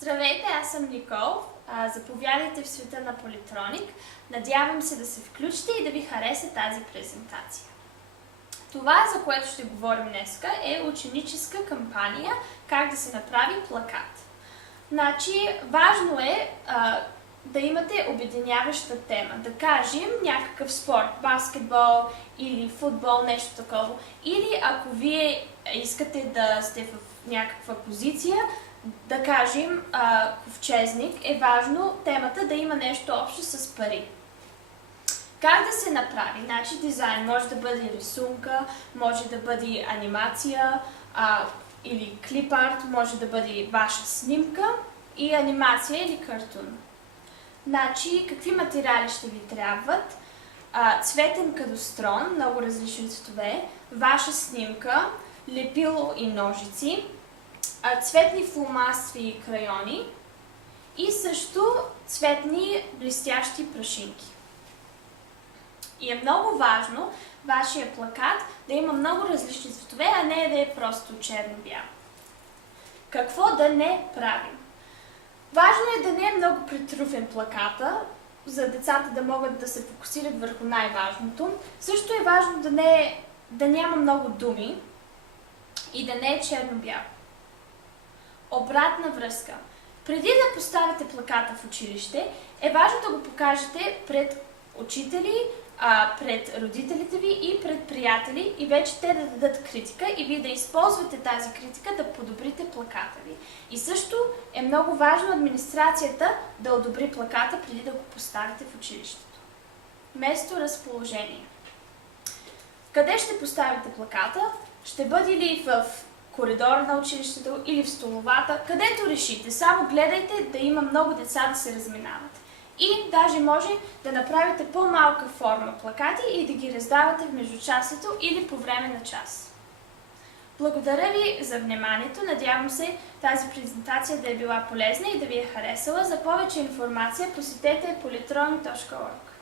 Здравейте, аз съм Никол. Заповядайте в света на Политроник. Надявам се да се включите и да ви хареса тази презентация. Това, за което ще говорим днес, е ученическа кампания как да се направи плакат. Значи, важно е да имате обединяваща тема. Да кажем някакъв спорт, баскетбол или футбол, нещо такова. Или ако вие искате да сте в някаква позиция, да кажем ковчежник, е важно темата да има нещо общо с пари. Как да се направи? Значи дизайн може да бъде рисунка, може да бъде анимация или клип арт, може да бъде ваша снимка и анимация или картун. Значи, какви материали ще ви трябват? Цветен кадастрон, много различни цветове, ваша снимка, лепило и ножици, цветни фломастри и крайони и също цветни блестящи прашинки. И е много важно вашия плакат да има много различни цветове, а не да е просто черно-бял. Какво да не правим? Важно е да не е много притруфен плаката, за децата да могат да се фокусират върху най-важното. Също е важно да няма много думи и да не е черно-бял. Обратна връзка. Преди да поставите плаката в училище, е важно да го покажете пред учители, пред родителите ви и пред приятели и вече те да дадат критика и вие да използвате тази критика да подобрите плаката ви. И също е много важно администрацията да одобри плаката преди да го поставите в училището. Место разположение. Къде ще поставите плаката? Ще бъде ли в коридора на училището или в столовата, където решите. Само гледайте да има много деца да се разминават. И даже може да направите по-малка форма плакати и да ги раздавате в междучасието или по време на час. Благодаря ви за вниманието. Надявам се тази презентация да е била полезна и да ви е харесала. За повече информация посетете politronik.org.